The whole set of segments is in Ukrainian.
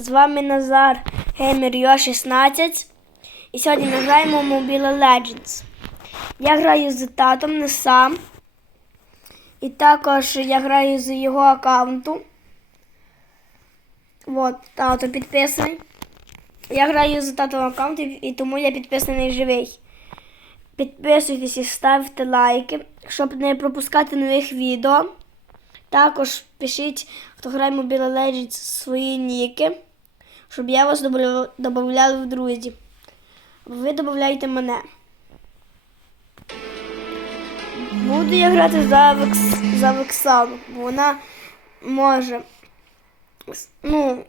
З вами Назар Геймер Йо 16. І сьогодні ми граємо в Mobile Legends. Я граю з татом, не сам. І також я граю з його аккаунту. От, тато підписаний. Я граю з татом аккаунту, і тому я підписаний живий. Підписуйтесь і ставте лайки, щоб не пропускати нових відео. Також пишіть, хто грає Mobile Legends свої ніки, щоб я вас додавав в друзі. Ви додаєте мене. Буду я грати за, Векс... за Вексану, бо вона може. Ну,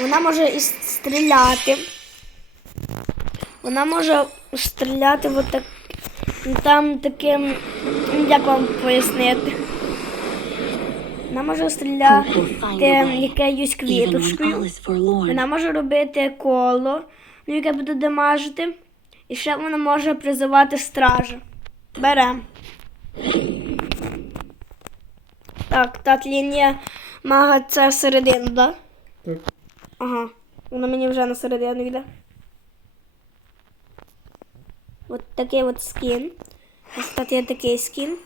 вона може і стріляти. Вона може стріляти от так. Там таким. Як вам пояснити? Вона може стріляти якоюсь квіточкою. Вона може робити коло, ну, яке буде дамажити. І ще вона може призивати стража. Берем. Так, та лінія мага це середина, да? Так. Ага. Вона мені вже на середину йде. От такий от скін. Ось тут є такий скін.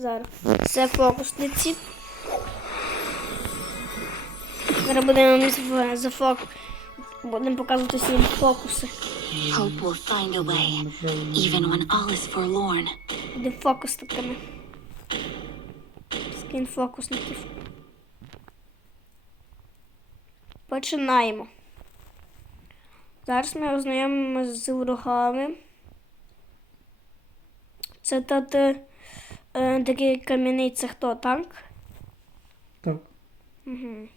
Зараз. Це фокусниці. Зараз будемо за фок... Будемо показувати всі фокуси. Hope will find a way, even when all is forlorn. Буде фокусниками. Скін фокусників. Починаємо. Зараз ми ознайомимося з ворогами. Це тут е, такий кам'яний це хто? Танк? Так. Угу.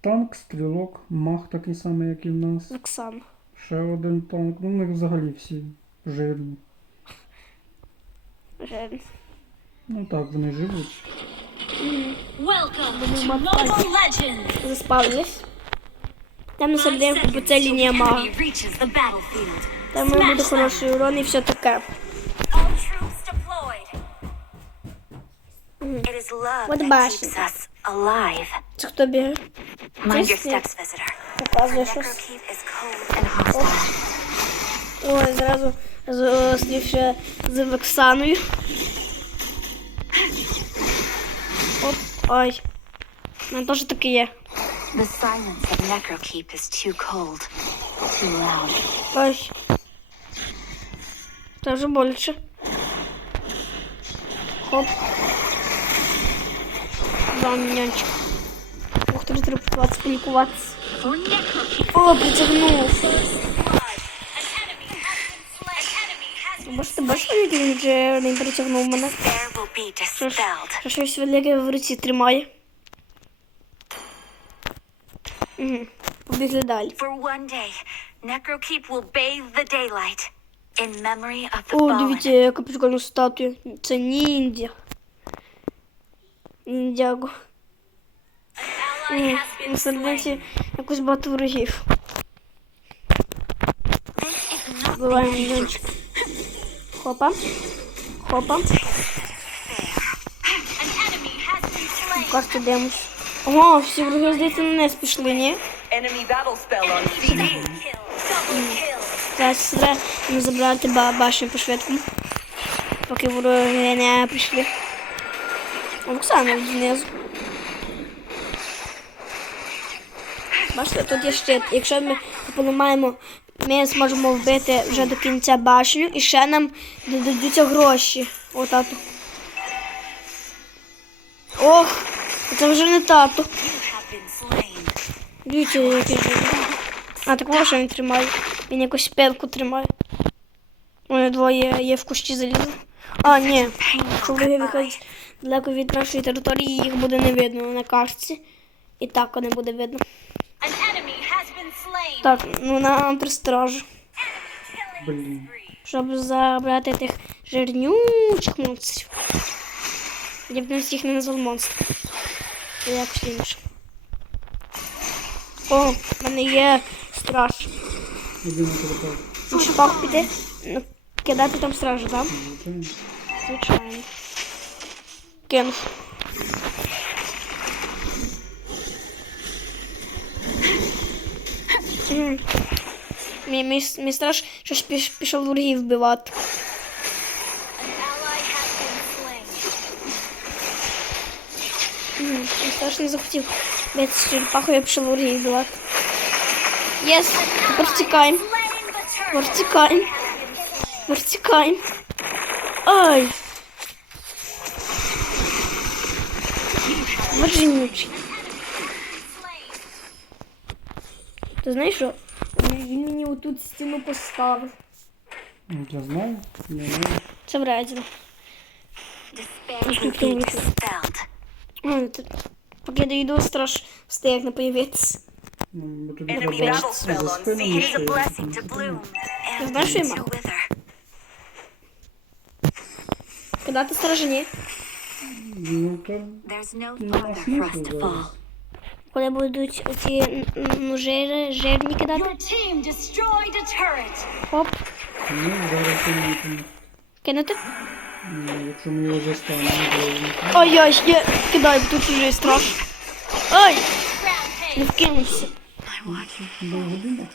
Танк, стрілок, мах такий самий, як і в нас. Оксан. Ще один танк. Ну, у них взагалі всі жирні. Жаль. Ну так, вони живуть. Welcome to Mobile Legends! Заспавнились. Там на серединку, бо це лінія мага. Там має бути хороший урон і все таке. Us alive. Це хто бігає? Показує щось. Ой, зразу зустрівши з Оксаною. Оп, ой. У мене теж таке є. The silence of Necro Keep is too cold, too loud. Ой. Це вже боляче. Хоп. Два міньончик. Ух, тут треба попитатися полікуватися. О, притягнув. Боже, ти бачиш, як він вже не притягнув мене? Що щось велике в руці тримає. Угу. Побігли далі. For one day, Necro will bathe the daylight in memory of the О, дивіться, яка прикольна статуя. Це ніндзя. Been серединці slain. якось багато ворогів. Вбиваємо to. Хопа. Хопа. Карту дивимось. Ого, всі вороги, здається, на нас пішли, ні? Зараз треба забрати башню по швидкому. Поки вороги не прийшли. Оксана знизу. Бачите, тут є щит. Якщо ми поламаємо, ми зможемо вбити вже до кінця башню і ще нам додадуться гроші. О, тату. Ох, це вже не тату. Дивіться, який він. А, так що він тримає. Він якусь пилку тримає. Вони двоє є в кущі залізли. А, ні. Якщо вороги виходять далеко від нашої території, їх буде не видно на картці. І так не буде видно. Так, ну нам пристражу. Блін. Щоб забрати тих жирнючих монстрів. Я б не всіх не назвав монстрів. Якось інше. О, в мене є страж. Іди на телепорт. Піти, ну, кидати там стражу, так? Звичайно. Звичайно. Кинув. Мій, мій, мій страж щось піш, пішов ворогів вбивати. Мій страж не захотів бити з черепахою, я пішов ворогів вбивати. Єс, тепер тікаємо. Тепер тікаємо. Ай! Вирженючий. Ти знаєш що? Він мені отут стіну поставив. Ну, Я знаю, я знаю. Це вредно. Тут, поки я дойду, страж встиг не появитися. Ну, бо тобі треба за спинами що bloom Ти знаєш, що я мав? wither. Кидати стражені. Зараз. Коли будуть оці ну, жир, жирні кидати. team destroyed a turret. Хоп, Ну, зараз помітимо. кинути. Ну, якщо ми його застанемо, то... Ай-яй, я кидаю, тут чужий страж. Ай! Не вкинувся. Довго думав.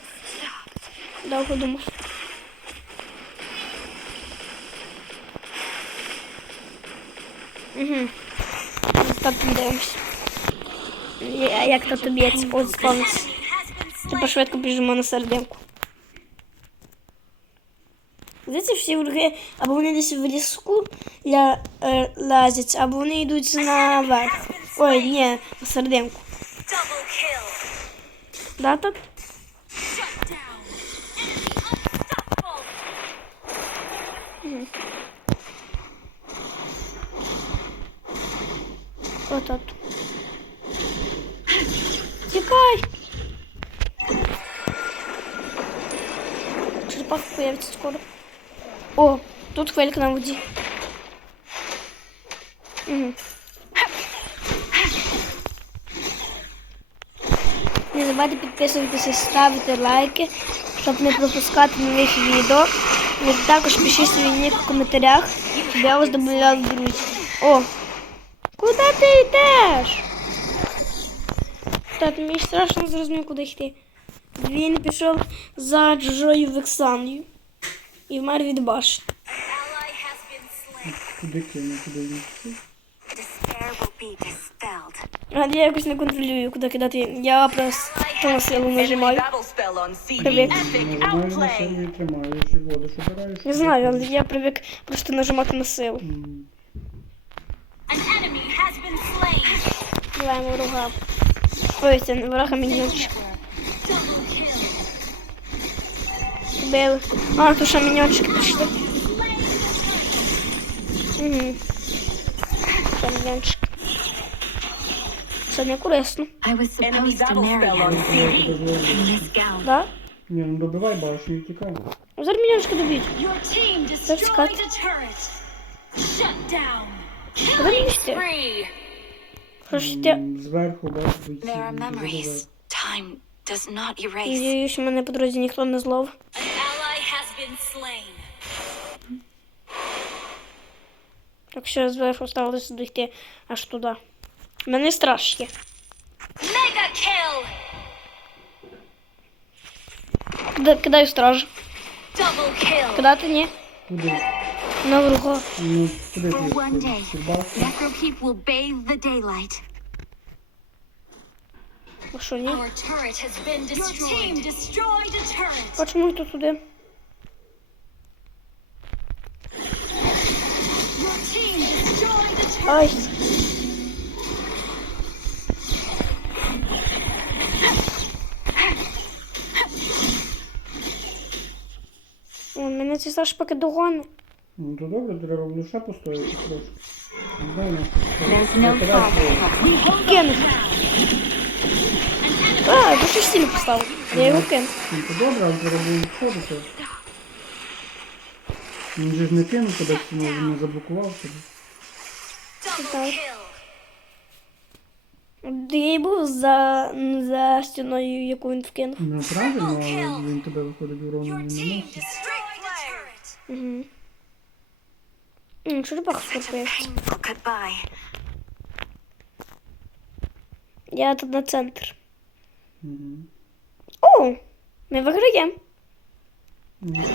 Довго думав. Угу. Дивимось. Я- Як то тобі спавниться. Тепер швидко біжимо на серединку. Здається, всі враги або вони десь в ліску ля, е, лазять, або вони йдуть наверх. Ой, ні, на серединку. Да, так? Отак. Тікай! Черепаха появиться скоро. О, тут хвилька на воді. Угу. Не забувайте підписуватися, ставити лайки, щоб не пропускати нових відео. Ви також пишіть свій нік в коментарях, щоб я вас додавала в друзі. О, Куди ти йдеш? Так, мені страшно зрозумів, куди йти. Він пішов за Джою Вексаною і вмер від башти. Куди кинув, куди він? Be. А я якось не контролюю, куди кидати. Я просто на силу нажимаю. що береш. Не знаю, але я привик просто нажимати на силу. Давай ворога. Ой, це не ворога міньончик. Double А, то що міньончики пішли. Угу. Це міньончик. Це не корисно. Gown. Да? Ні, ну добивай башню і тікай. Зараз міньончики доб'ють. A turret. Shut down. Spree. Що? М, Зверху, бачиш, бойці. There are забивай. memories time does not erase. Надіюсь, мене по дорозі ніхто не злов. Так що зверху сталося дойти аж туди. Мене страш є. Mega kill. Кидаю kill. Кидати ні. Куди? На. Ну, куди ти day, Хіба? Necrokeep will bathe the daylight. А що ні? Our turret has been destroyed. Your team destroyed a turret. Хочемо йти туди. Your team destroyed a turret. Ай. О, мене страж поки догони. Ну, то добре, треба було ще постояти трошки. Дай на There's no farther. Кинув. А, ти щось стіль поставив. Я його кинув. Ну, то добре, але треба було відходити. Він же ж не кинув тебе, він не заблокував тебе. Double. Я й був за, за стіною, яку він вкинув. Ну, правильно, але він тебе виходить не a turret. Угу. A painful goodbye. Я тут на центр. Мгм. О! Ми виграємо. Ну, що.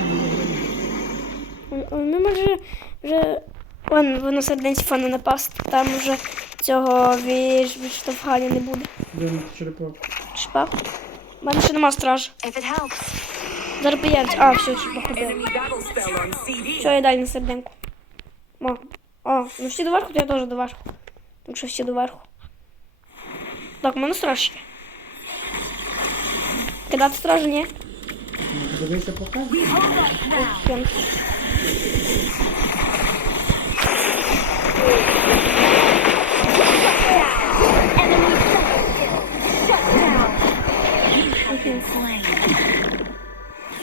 Ми може вже. Вон, воно серденці фану напасти. Там вже цього від, відштовхання не буде. Де черепах? Шпак. У мене ще нема helps. Зараз появиться. А, все, типа ходив. Все, я далі на серденьку. О, о, ну всі доверху, то я теж доверху. Так що всі доверху. Так, у мене страж є. Кидати стражу, ні? Ну, Дивися поки. Прям.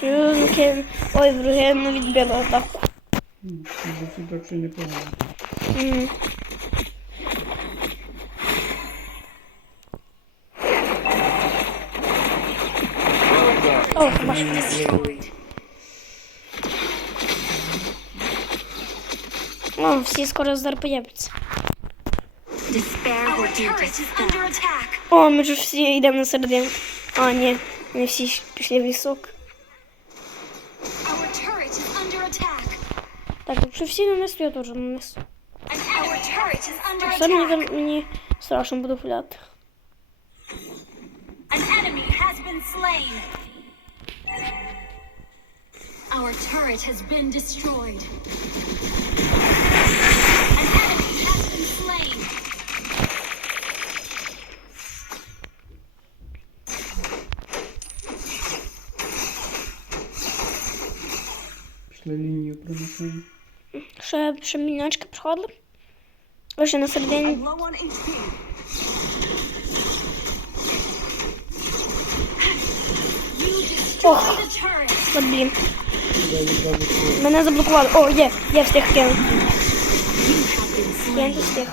Фюнки. Ой, враги не відбили атаку. М, Досить так ще й непогано. Мгм. О, бачу. О, всі скоро зараз появляться. Despair will do under attack. О, ми ж всі йдемо на середину. А, ні, не всі ж пішли в лісок. Так, якщо всі на низ, то я теж на низ. And our turret is under Все мені, attack. там- мені страшно буде гуляти. An enemy has been slain. Our turret has been destroyed. An enemy has been slain. Пішли лінію пронесемо. Ще, ще мінячки приходили. Ви ще на середині. Turret. От блін. Мене заблокували. О, є, є встиг been Я не встиг.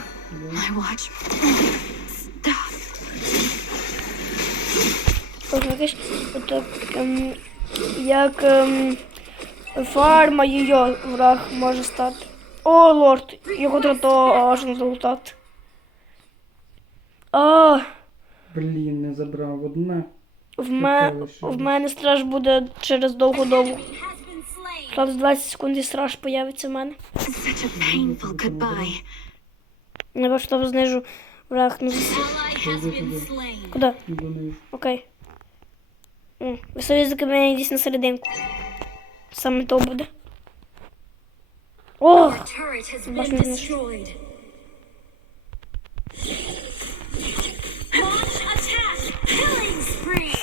Ось якийсь отак, ем, як ем, фарма її враг може стати. О, лорд, його не залутати. А, Блін, не забрав одне. в, ме, в мене страж буде через довго-довго. Правда, 20 секунд і страж появиться в мене. Such a painful goodbye. Не бачу, там знижу враг. Ну, зас- Ally has been slain. Куди? Окей. М, Висові за мене йдіть на серединку. Саме то буде. Ох! Turret has Башня been знищена. destroyed. Launch attack. Killing spree.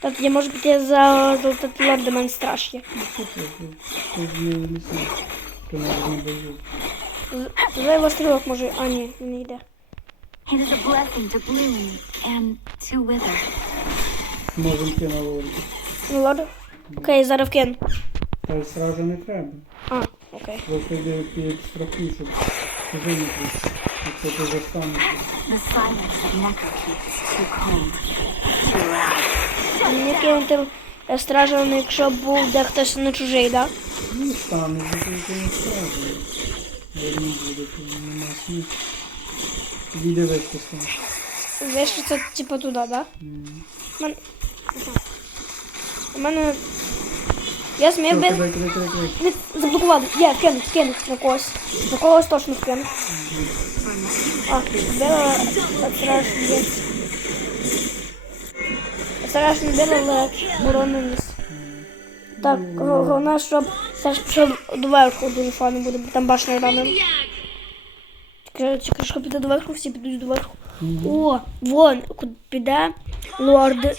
Так, я можу піти за золотати лорда, мене страж є. Що це? Що з нею ліси? То навіть не бажу. З- За його стрілок може. А, ні, він не йде. It is a blessing to bloom and to wither. Можемо йти на лорді. Ну, лорд. Окей, зараз вкину. Та й сразу не треба. А, окей. Просто йде під страху, щоб зайняти. Якщо ти застанеш. The silence of Necrokeep is too cold, too loud. Мені кинути е, ну, якщо був де хтось не чужий, так? Ну, стане, бо ти не сразу. Але буде, то нема смислу. Віде весь стане. Да? Це типу туди, так? Да? У мене... Ага. У мене... Я зміг би... Не заблокували. Я вкину, вкину на когось. На когось точно вкину. А, вбила страж є. Страж не била, але ніс. Так, головне, щоб Саш пішов доверху, дуже файно буде, бо там башня ранена. Тільки що піде доверху, всі підуть доверху. О, вон, куди піде лорд.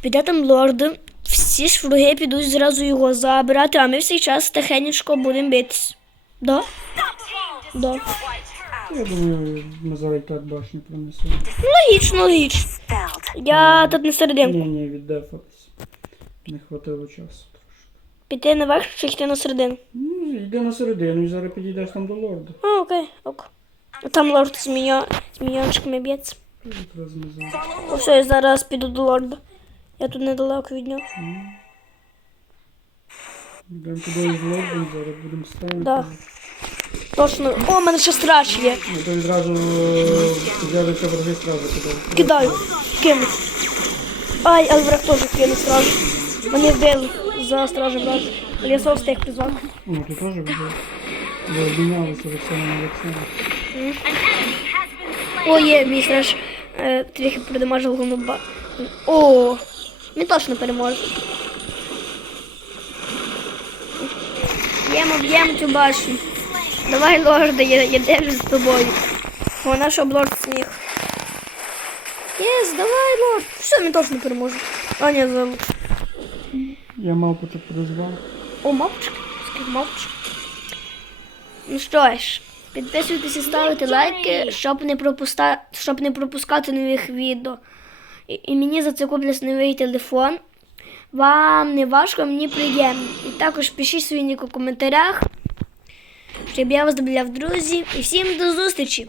Піде там лорд. Всі ж враги підуть зразу його забирати, а ми в цей час тихенечко будемо битись. Да? Да. Я думаю, ми зараз так башню пронесемо. Логічно, логічно. Я тут на серединку. Ні, ні, віддефались. Не хватило часу. Піти наверх чи йти на середину? Ну, йди на середину і зараз підійдеш там до лорда. А, окей, ок. Там лорд з міньо... з міньончиками б'ється. Ми зараз. О, все, я зараз піду до лорда. Я тут недалеко від нього. Йдемо туди лордом, зараз будемо ставити. Да. Точно. О, в мене ще страж є. Ну, то відразу з'явиться враги зразу туди. Кидаю. Кину. Ай, але враг теж кинув сразу. Мене вбили за стражем брат. Але я сам встиг призвати. О, ти теж буде. Ви обмінялися Олександром Олександром. О, є, мій страж е, трохи продамажив гуноба. О, він точно переможе. Б'ємо, б'ємо цю башню. Давай, лорда, я, я з тобою. О, наш облорд сніг. Єс, давай, лорд. Все, він точно переможе. А, ні, за... Я мавпочок призвав. О, мавпочки. Скільки мавпочок. Ну що ж, підписуйтесь і ставте лайки, щоб не, пропуста... щоб не пропускати нових відео. І, мені за це куплять новий телефон. Вам не важко, мені приємно. І також пишіть свої ніки у коментарях, щоб я вас добавляв друзі. І всім до зустрічі!